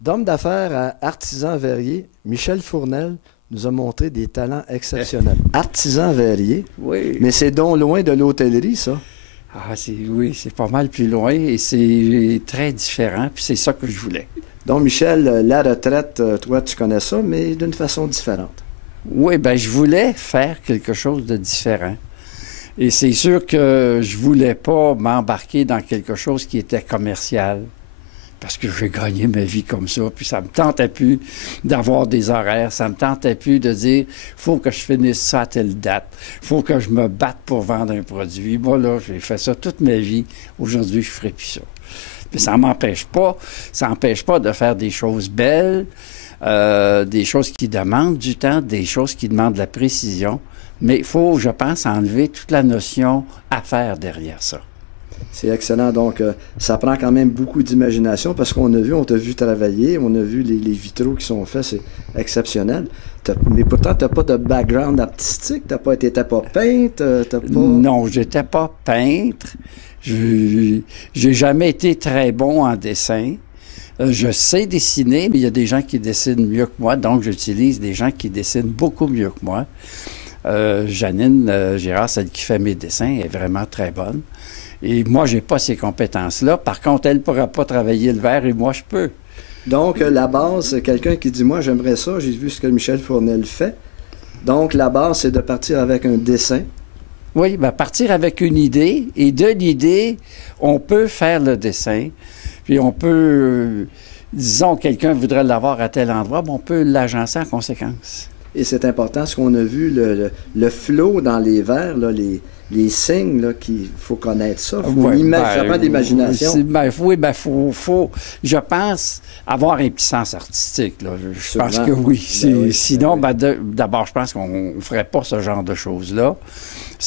D'homme d'affaires à artisan verrier, Michel Fournel nous a montré des talents exceptionnels. Artisan verrier, Oui. mais c'est donc loin de l'hôtellerie, ça. Ah, oui, c'est pas mal plus loin et c'est très différent, puis c'est ça que je voulais. Donc, Michel, la retraite, toi, tu connais ça, mais d'une façon différente. Oui, ben je voulais faire quelque chose de différent. Et c'est sûr que je voulais pas m'embarquer dans quelque chose qui était commercial. Parce que j'ai gagné ma vie comme ça, puis ça me tentait plus d'avoir des horaires, ça me tentait plus de dire « faut que je finisse ça à telle date, faut que je me batte pour vendre un produit ». Moi, là, j'ai fait ça toute ma vie. Aujourd'hui, je ferai plus ça. Puis ça m'empêche pas, de faire des choses belles, des choses qui demandent du temps, des choses qui demandent de la précision, mais il faut, je pense, enlever toute la notion affaire derrière ça. C'est excellent. Donc, ça prend quand même beaucoup d'imagination parce qu'on on t'a vu travailler, on a vu les vitraux qui sont faits, c'est exceptionnel. Mais pourtant, tu n'as pas de background artistique, t'as pas peintre, t'as pas... Non, j'étais pas peintre. J'ai jamais été très bon en dessin. Je sais dessiner, mais il y a des gens qui dessinent mieux que moi, donc j'utilise des gens qui dessinent beaucoup mieux que moi. Janine Girard, celle qui fait mes dessins, est vraiment très bonne. Et moi, j'ai pas ces compétences-là. Par contre, elle ne pourra pas travailler le verre et moi, je peux. Donc, la base, c'est quelqu'un qui dit « Moi, j'aimerais ça, j'ai vu ce que Michel Fournel fait. » Donc, la base, c'est de partir avec un dessin. Oui, bien, partir avec une idée. Et de l'idée, on peut faire le dessin. Puis on peut, disons, quelqu'un voudrait l'avoir à tel endroit, bien, on peut l'agencer en conséquence. Et c'est important, ce qu'on a vu, le flow dans les verres, là, les signes, qu'il faut connaître ça. Ça prend de l'imagination. Faut, je pense, avoir un petit sens artistique. Là. Je pense que oui. Oui. Sinon, d'abord, je pense qu'on ne ferait pas ce genre de choses-là.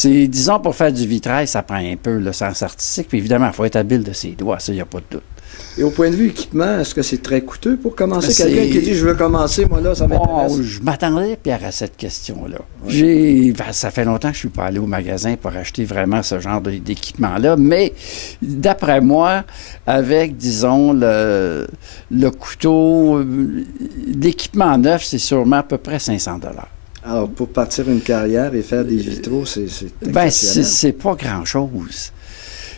Disons, pour faire du vitrail, ça prend un peu le sens artistique. Puis évidemment, il faut être habile de ses doigts, ça, il n'y a pas de doute. Et au point de vue équipement, est-ce que c'est très coûteux pour commencer? Quelqu'un qui dit « Je veux commencer, moi là, ça m'intéresse. » Je m'attendais, Pierre, à cette question-là. Oui. Ça fait longtemps que je ne suis pas allé au magasin pour acheter vraiment ce genre d'équipement-là, mais d'après moi, avec, disons, le couteau, l'équipement neuf, c'est sûrement à peu près 500 $. Alors, pour partir une carrière et faire des vitraux, c'est exceptionnel. C'est pas grand-chose.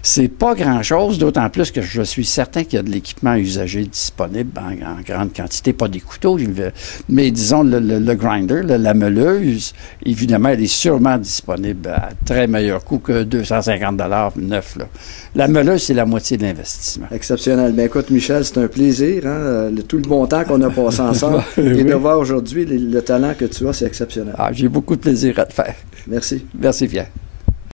C'est pas grand-chose, d'autant plus que je suis certain qu'il y a de l'équipement usagé disponible en grande quantité, pas des couteaux, mais disons le grinder, la meuleuse, évidemment, elle est sûrement disponible à très meilleur coût que 250 $ neuf. Là. La meuleuse, c'est la moitié de l'investissement. Exceptionnel. Bien, écoute, Michel, c'est un plaisir, tout le bon temps qu'on a passé ensemble, et de voir aujourd'hui le talent que tu as, c'est exceptionnel. J'ai beaucoup de plaisir à le faire. Merci. Merci, Pierre.